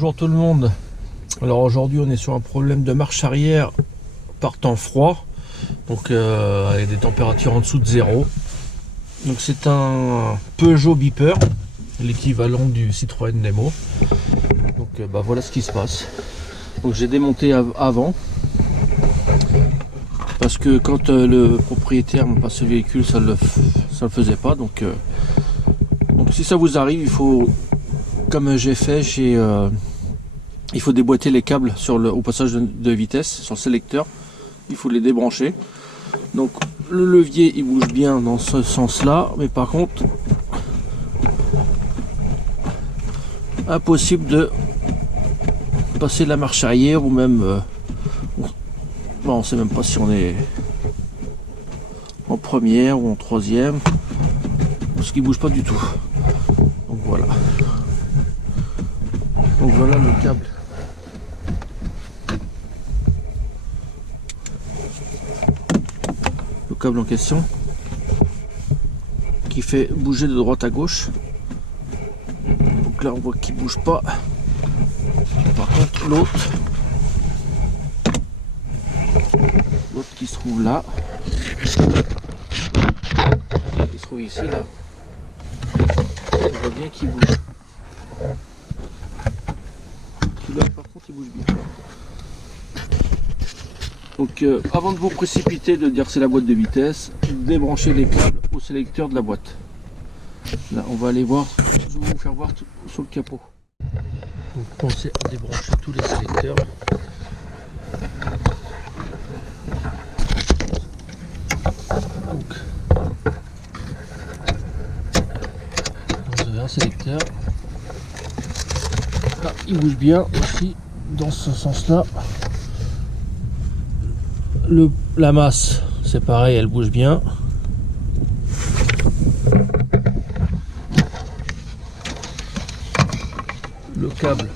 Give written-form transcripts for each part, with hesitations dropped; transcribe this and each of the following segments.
Bonjour tout le monde. Alors aujourd'hui on est sur un problème de marche arrière par temps froid, donc avec des températures en dessous de zéro. Donc c'est un Peugeot Beeper, l'équivalent du Citroën Nemo. Donc voilà ce qui se passe. Donc j'ai démonté avant parce que quand le propriétaire m'a passé le véhicule, ça le faisait pas. Donc si ça vous arrive, il faut, comme j'ai fait, il faut déboîter les câbles au passage de vitesse sur le sélecteur. Il faut les débrancher. Donc le levier il bouge bien dans ce sens là, mais par contre impossible de passer la marche arrière, ou même bon, on sait même pas si on est en première ou en troisième, parce qu'il bouge pas du tout. Donc voilà le câble. Le câble en question qui fait bouger de droite à gauche. Donc là on voit qu'il bouge pas. Par contre l'autre qui se trouve là, qui se trouve ici là, on voit bien qu'il bouge. Celui-là par contre il bouge bien. Donc avant de vous précipiter de dire c'est la boîte de vitesse, débranchez les câbles au sélecteur de la boîte. Là on va aller voir, je vais vous faire voir tout sur le capot. Donc pensez à débrancher tous les sélecteurs. Donc vous avez un sélecteur. Là, il bouge bien aussi dans ce sens là. La masse c'est pareil, elle bouge bien. Le câble,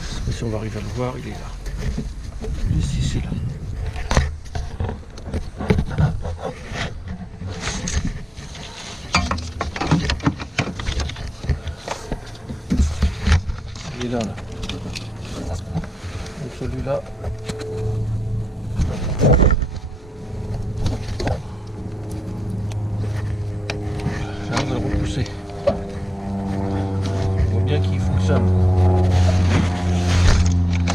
je sais pas si on va arriver à le voir, il est là. Ici, c'est là. Il est là. Et celui-là. J'arrive à le repousser. On voit bien qu'il fonctionne.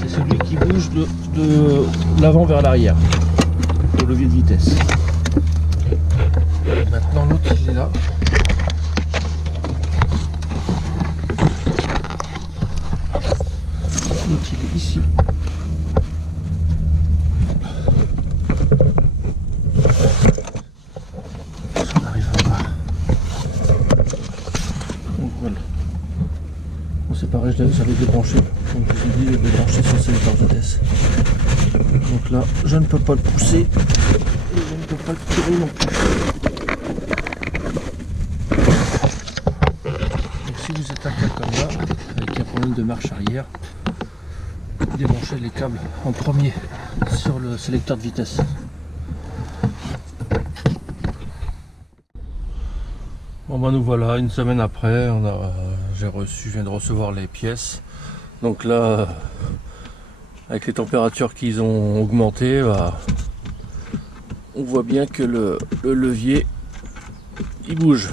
C'est celui qui bouge de l'avant vers l'arrière, le levier de vitesse. Et maintenant l'autre il est là. L'autre il est ici. On arrive à voir. Donc voilà. Bon, c'est pareil, j'avais débranché. Donc je vous ai dit de débrancher sur le sélecteur de vitesse. Donc là, je ne peux pas le pousser et je ne peux pas le tirer non plus. Donc si vous êtes un cas comme là, avec un problème de marche arrière, débranchez les câbles en premier sur le sélecteur de vitesse. Bon ben nous voilà, une semaine après, je viens de recevoir les pièces. Donc là, avec les températures qu'ils ont augmenté, on voit bien que le levier il bouge.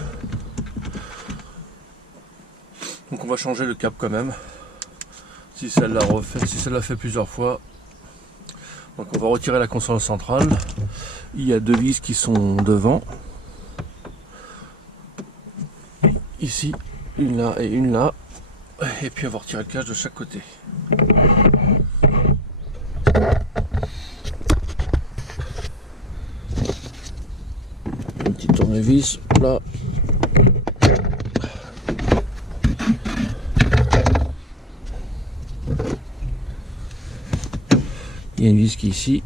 Donc on va changer le câble quand même, si ça l'a fait plusieurs fois. Donc on va retirer la console centrale. Il y a deux vis qui sont devant, ici une là et une là, et puis on va retirer le cache de chaque côté. Un petit tournevis là. Il y a une vis qui est ici.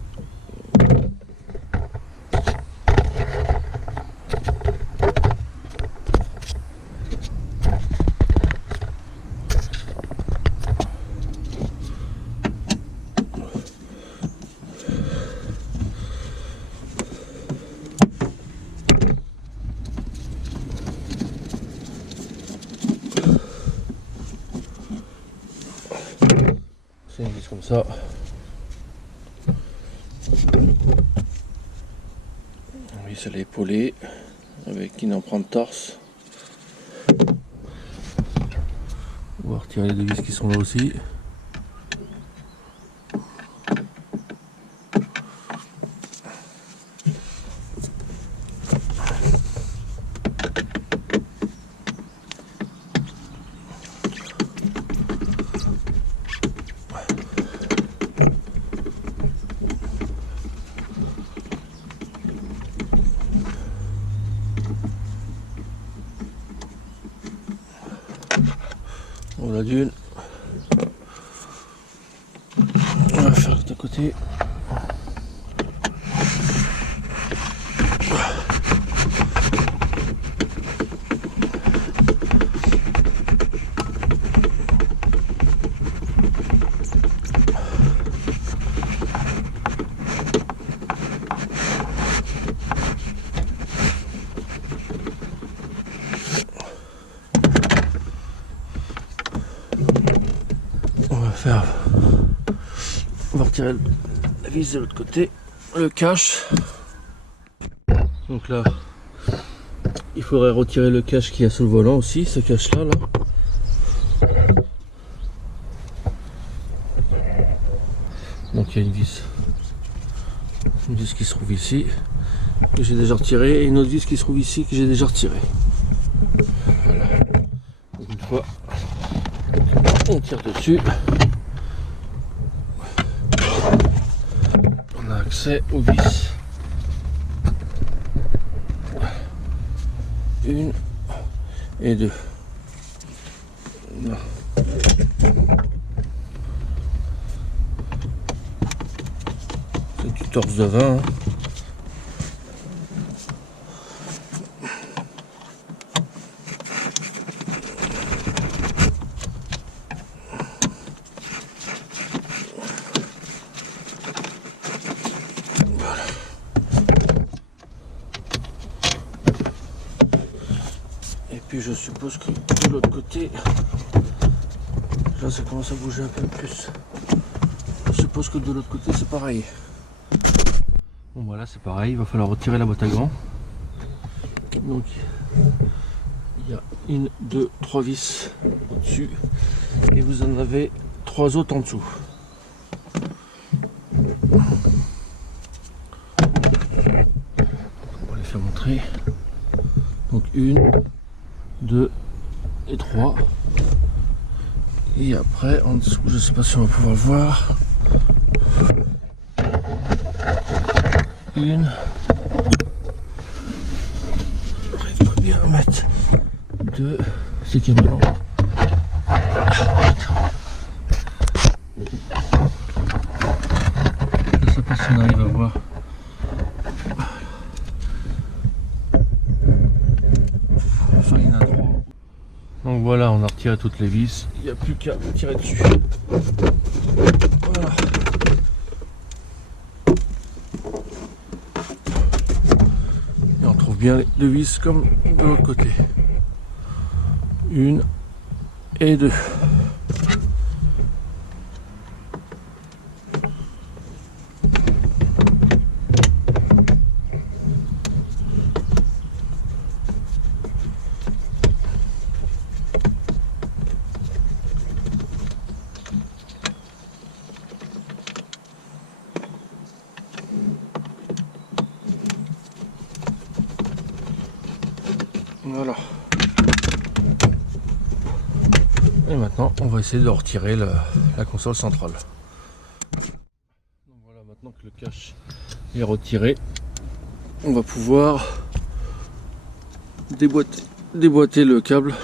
C'est une vis comme ça. Oui, ça l'est épaulé avec une empreinte torse. On va retirer les deux vis qui sont là aussi. Voilà d'une. On va faire de côté. On va retirer la vis de l'autre côté, le cache. Donc là, il faudrait retirer le cache qui est sous le volant aussi, ce cache là. Donc il y a une vis qui se trouve ici, que j'ai déjà retiré, et une autre vis qui se trouve ici, que j'ai déjà retiré. Voilà. Donc une fois, on tire dessus. On a accès aux vis. Une et deux. Non. C'est du torse de 20. Hein. Et puis je suppose que de l'autre côté, là ça commence à bouger un peu plus. Je suppose que de l'autre côté c'est pareil. Bon voilà, c'est pareil, il va falloir retirer la boîte à gants. Donc il y a une, deux, trois vis au-dessus et vous en avez trois autres en dessous. On va les faire montrer. Donc une, 2 et 3, et après en dessous, je sais pas si on va pouvoir le voir, une, j'arrive pas bien à mettre, 2, c'est qui est maintenant, je sais pas si on arrive à voir. Donc voilà, on a retiré toutes les vis, il n'y a plus qu'à tirer dessus. Voilà. Et on trouve bien les deux vis comme de l'autre côté. Une et deux. Voilà. Et maintenant, on va essayer de retirer la console centrale. Donc voilà, maintenant que le cache est retiré, on va pouvoir déboîter le câble.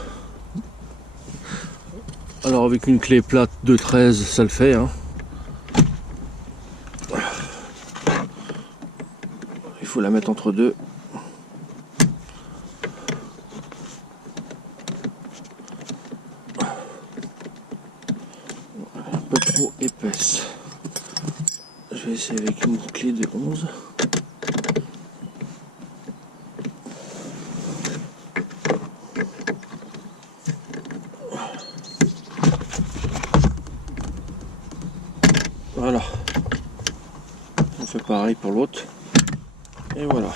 Alors avec une clé plate de 13, ça le fait. Hein. Il faut la mettre entre deux. Pas trop épaisse. Je vais essayer avec une clé de 11. pareil pour l'autre. Et voilà.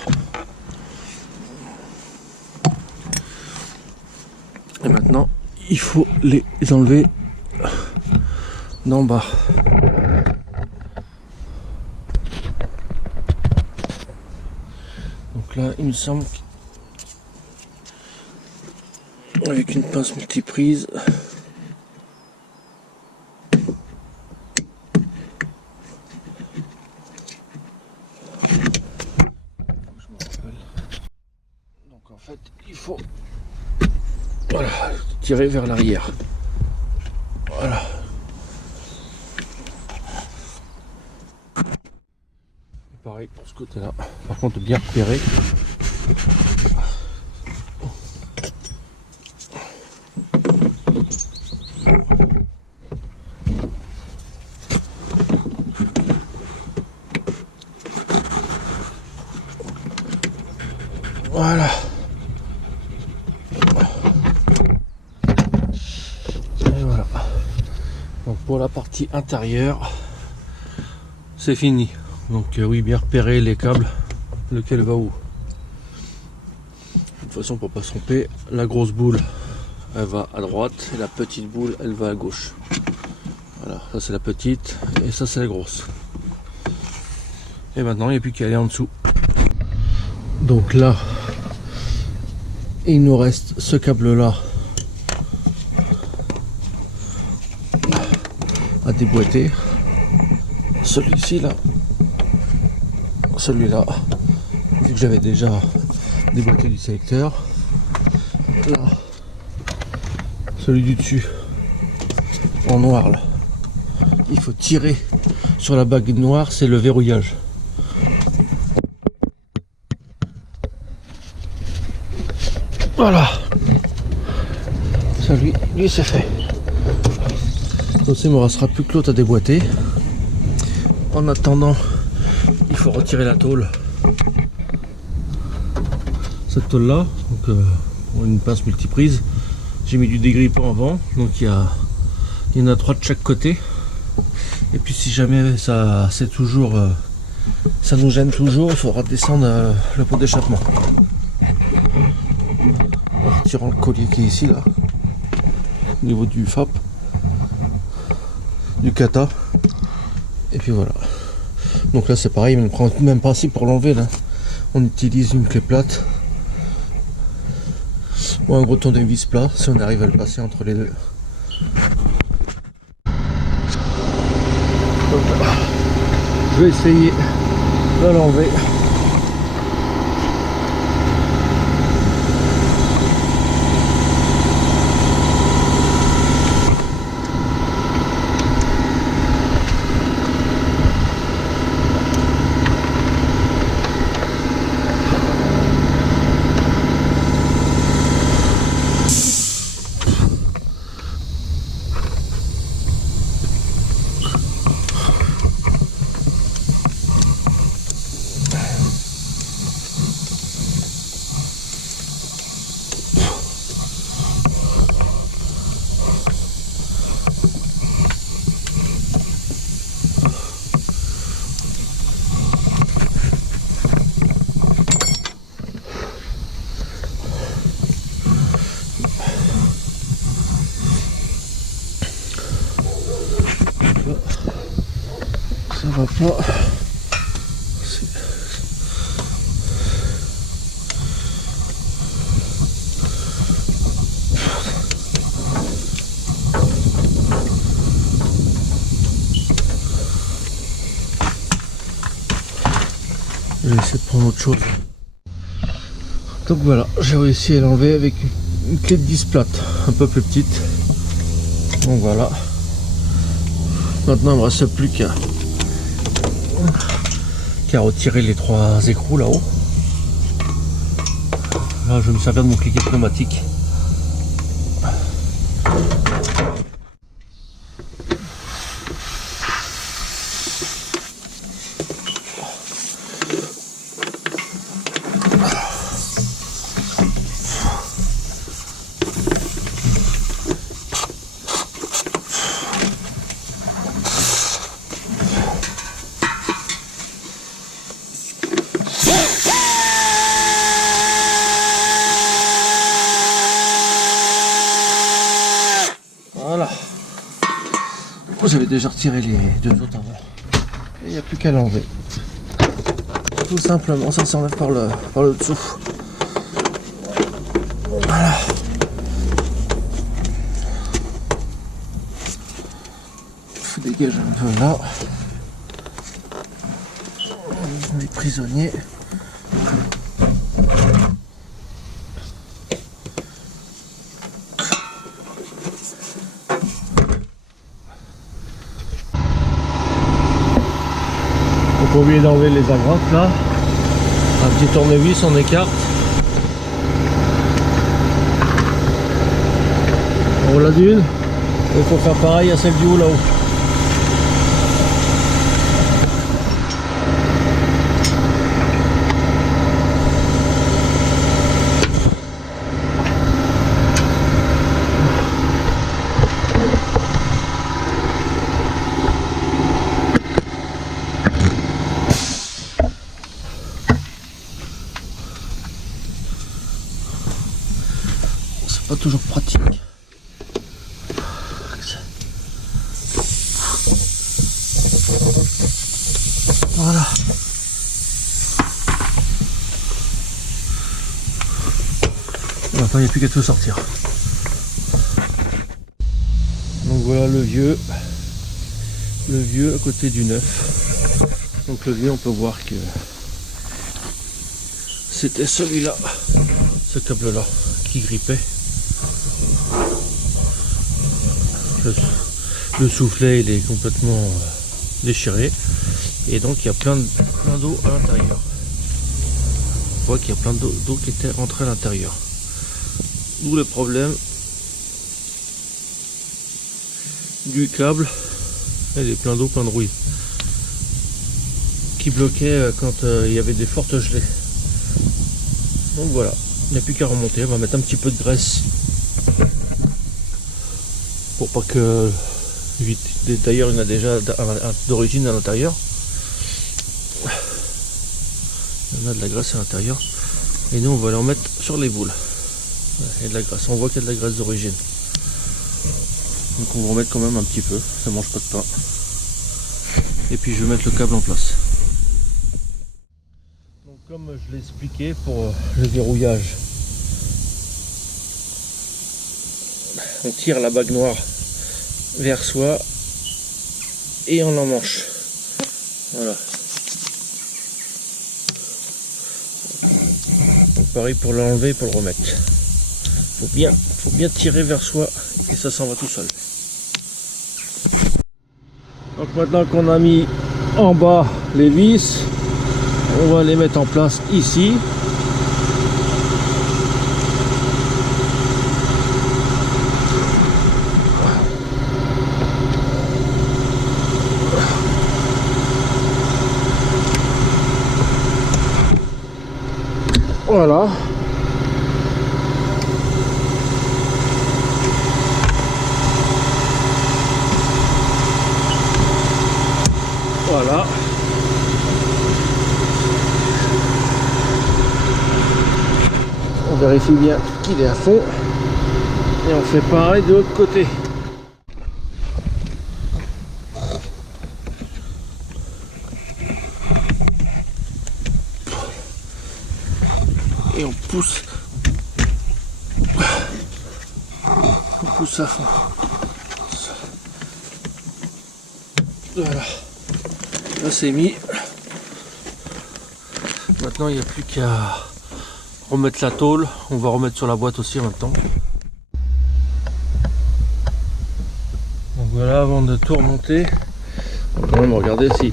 Et maintenant, il faut les enlever d'en bas. Donc là, il me semble qu'avec une pince multiprise, donc en fait, il faut voilà, tirer vers l'arrière. Voilà. Pareil pour ce côté-là. Par contre, bien repéré. Voilà. Et voilà. Donc pour la partie intérieure, c'est fini. Donc oui, bien repérer les câbles, lequel va où. De toute façon, pour pas se tromper, la grosse boule, elle va à droite, et la petite boule, elle va à gauche. Voilà, ça c'est la petite, et ça c'est la grosse. Et maintenant, il n'y a plus qu'à aller en dessous. Donc là, il nous reste ce câble-là à déboîter. Celui-ci là, celui-là, vu que j'avais déjà déboîté du sélecteur. Là, celui du dessus, en noir là, il faut tirer sur la bague noire, c'est le verrouillage. Voilà, ça lui c'est fait. Donc il ne me restera plus que l'autre à déboîter. En attendant, il faut retirer la tôle. Cette tôle là, donc une pince multiprise. J'ai mis du dégrippant avant, donc il y en a 3 de chaque côté. Et puis si jamais ça c'est toujours ça nous gêne toujours, il faudra descendre le pot d'échappement. En retirant le collier qui est ici là, au niveau du FAP, du kata. Et puis voilà. Donc là c'est pareil, même principe pour l'enlever là. On utilise une clé plate ou un gros tournevis plat si on arrive à le passer entre les deux. Donc, je vais essayer de l'enlever. Ça va pas. Je vais essayer de prendre autre chose. Donc voilà, j'ai réussi à l'enlever avec une clé de 10 plate, un peu plus petite. Donc voilà. Maintenant il ne me reste plus qu'à retirer les 3 écrous là-haut. Là je vais me servir de mon cliquet pneumatique. J'avais déjà retiré les deux autres avant. Et il n'y a plus qu'à l'enlever. Tout simplement, ça s'enlève par le dessous. Voilà. Je dégage un peu là. Les prisonniers. Faut pas oublier d'enlever les agraffes là. Un petit tournevis, on écarte. En haut la dune. Il faut faire pareil à celle du haut là-haut. Pas toujours pratique. Voilà. Maintenant il n'y a plus qu'à tout sortir. Donc voilà le vieux à côté du neuf. Donc le vieux, on peut voir que c'était celui-là, ce câble là qui grippait. Le soufflet il est complètement déchiré et donc il y a plein d'eau à l'intérieur. On voit qu'il y a plein d'eau qui était rentrée à l'intérieur. D'où le problème du câble. Il est plein d'eau, plein de rouille qui bloquait quand il y avait des fortes gelées. Donc voilà, il n'y a plus qu'à remonter. On va mettre un petit peu de graisse pour pas que vite. D'ailleurs il y en a déjà d'origine à l'intérieur. Il y en a de la graisse à l'intérieur et nous on va les remettre sur les boules. Et de la graisse, on voit qu'il y a de la graisse d'origine, donc on va remettre quand même un petit peu, ça mange pas de pain. Et puis je vais mettre le câble en place. Donc comme je l'ai expliqué pour le verrouillage, on tire la bague noire vers soi et on l'emmanche. Voilà. Donc pareil pour l'enlever et pour le remettre. Faut bien tirer vers soi et ça s'en va tout seul. Donc maintenant qu'on a mis en bas les vis, on va les mettre en place ici. Voilà. Voilà. On vérifie bien qu'il est à fond. Et on fait pareil de l'autre côté. Et on pousse à fond. Voilà, là c'est mis. Maintenant il n'y a plus qu'à remettre la tôle. On va remettre sur la boîte aussi en même temps. Donc voilà, avant de tout remonter, on va quand même regarder si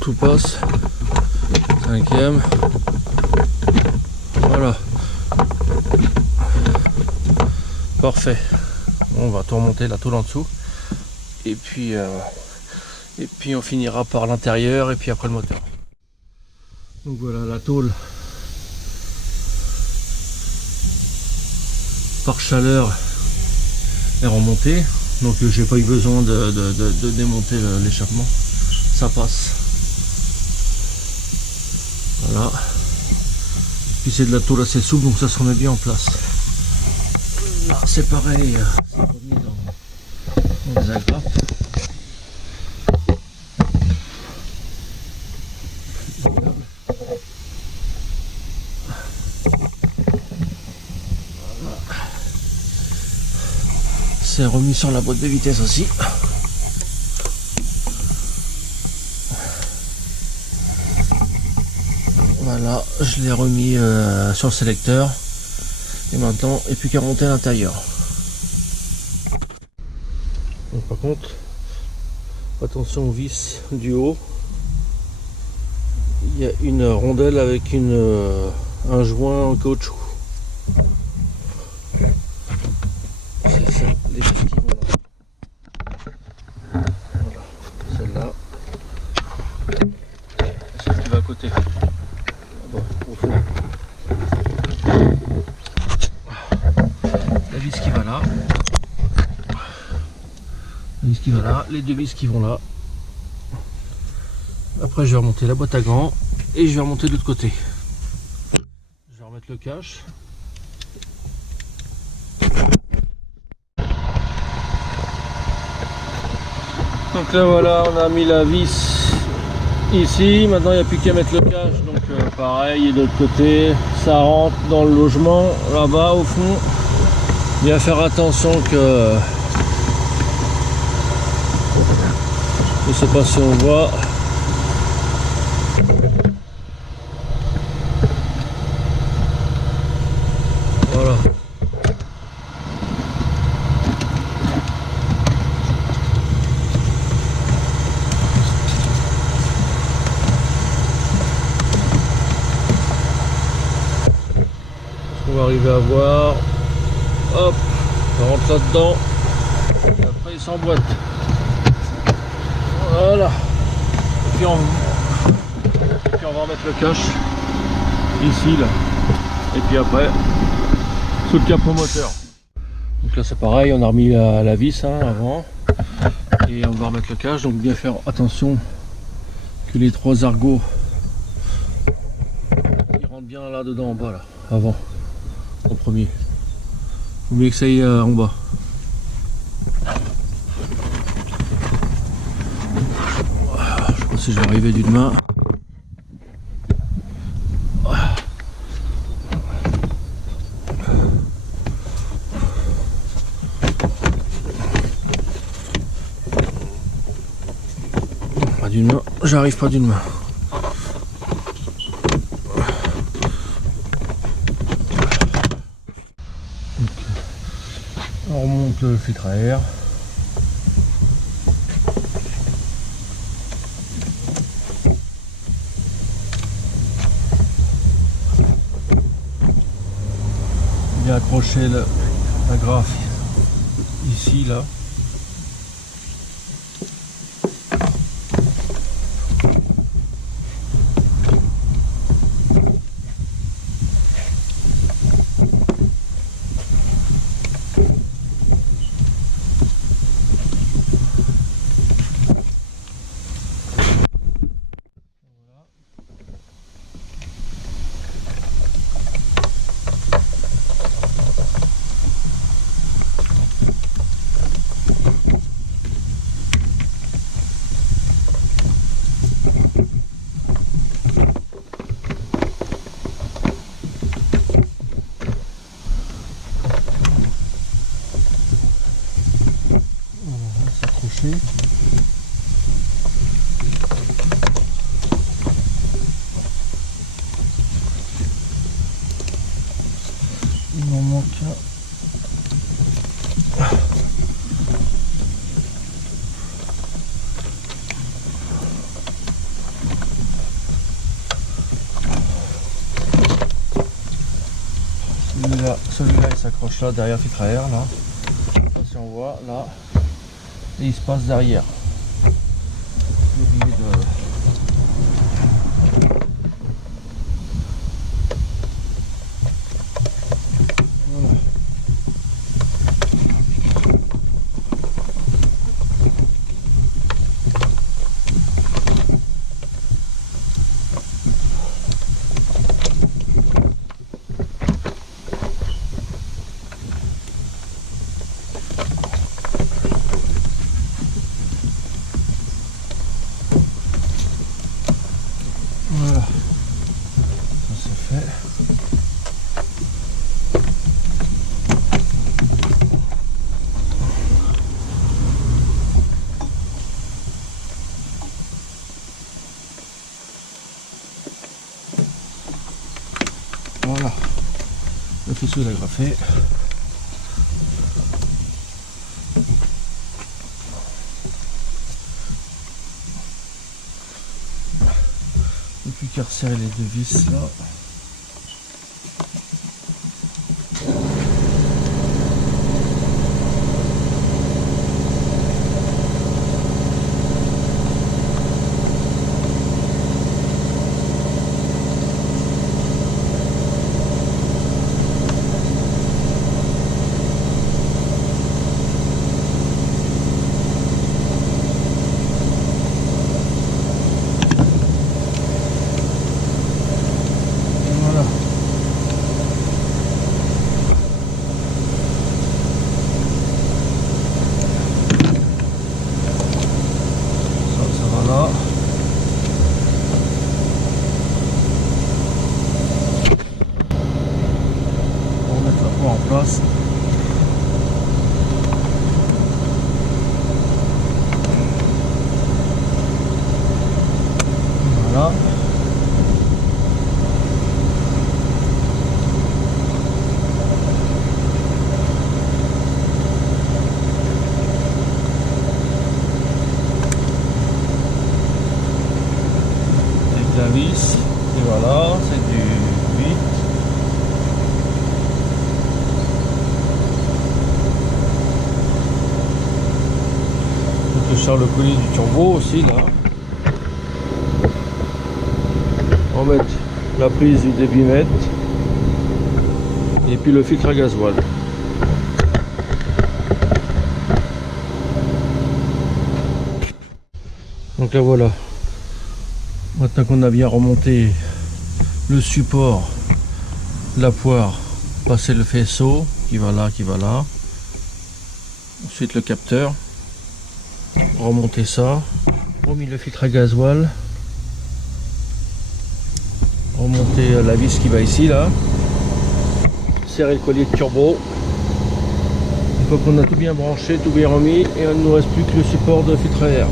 tout passe. Cinquième. Voilà. Parfait. On va tout remonter la tôle en dessous. Et puis on finira par l'intérieur et puis après le moteur. Donc voilà, la tôle par chaleur est remontée. Donc j'ai pas eu besoin de démonter l'échappement. Ça passe. Voilà. Puis c'est de la tôle assez souple, donc ça se remet bien en place. Là c'est pareil. C'est pas mis dans des agrafes. C'est remis sur la boîte de vitesse aussi. Voilà, je l'ai remis sur le sélecteur. Et maintenant, il n'y a plus qu'à monter à l'intérieur. Par contre, attention aux vis du haut. Il y a une rondelle avec un joint en caoutchouc. C'est ça, les vis qui vont là. Voilà, celle-là. Celle qui va à côté. Bon, au fond. La vis qui va là. La vis qui va là. Les deux vis qui vont là. Après, je vais remonter la boîte à gants et je vais remonter de l'autre côté. Je vais remettre le cache. Donc là voilà, on a mis la vis ici. Maintenant, il n'y a plus qu'à mettre le cache. Donc pareil, et de l'autre côté, ça rentre dans le logement là-bas au fond. Bien faire attention que je ne sais pas si on voit. Voilà. On va arriver à voir. Hop, on rentre là-dedans. Et après il s'emboîte. Voilà. Et puis on va remettre le cache ici là. Et puis après sous le capot moteur. Donc là c'est pareil, on a remis la vis avant. Et on va remettre le cache. Donc bien faire attention que les trois argots ils rentrent bien là dedans en bas là, avant. En premier. Vous voulez que ça aille en bas. Je sais pas si je vais arriver d'une main. Pas d'une main, j'arrive pas d'une main. On remonte le filtre à air. Bien accrocher la graffe ici là. Il m'en manque un. Celui-là il s'accroche là derrière le filtre à air là. Ça, si on voit là, et il se passe derrière. J'ai oublié de... Voilà. tout agrafé. Il n'y a plus qu'à resserrer les deux vis là. En place. Voilà. Avec la vis, et voilà, c'est du 8. Le collier du turbo aussi là. On va mettre la prise du débitmètre et puis le filtre à gasoil. Donc là voilà, maintenant qu'on a bien remonté le support de la poire, passer le faisceau qui va là, ensuite le capteur, remonter ça, remis le filtre à gasoil, remonter la vis qui va ici là, serrer le collier de turbo. Une fois qu'on a tout bien branché, tout bien remis, et il ne nous reste plus que le support de filtre à air.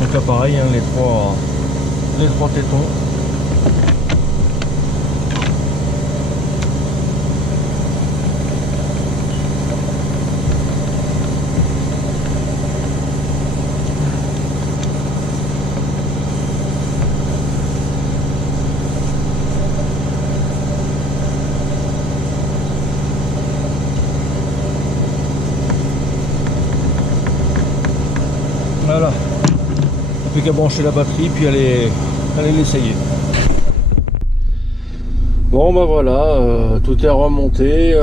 Donc là pareil, hein, les trois tétons. Voilà, plus qu'à brancher la batterie puis aller l'essayer. Bon bah voilà, tout est remonté,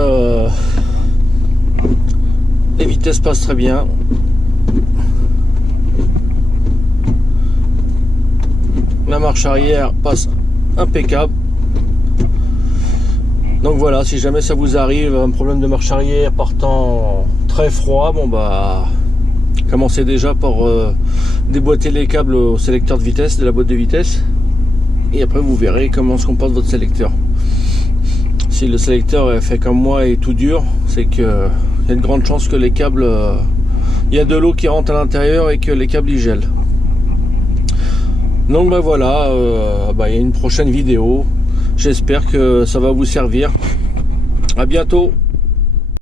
les vitesses passent très bien. La marche arrière passe impeccable. Donc voilà, si jamais ça vous arrive, un problème de marche arrière partant très froid, bon bah commencez déjà par déboîter les câbles au sélecteur de vitesse de la boîte de vitesse, et après vous verrez comment se comporte votre sélecteur. Si le sélecteur est fait comme moi et tout dur, c'est qu'il y a une grande chance que les câbles, il y a de l'eau qui rentre à l'intérieur et que les câbles y gèlent. Donc ben voilà, il y a une prochaine vidéo, j'espère que ça va vous servir. À bientôt.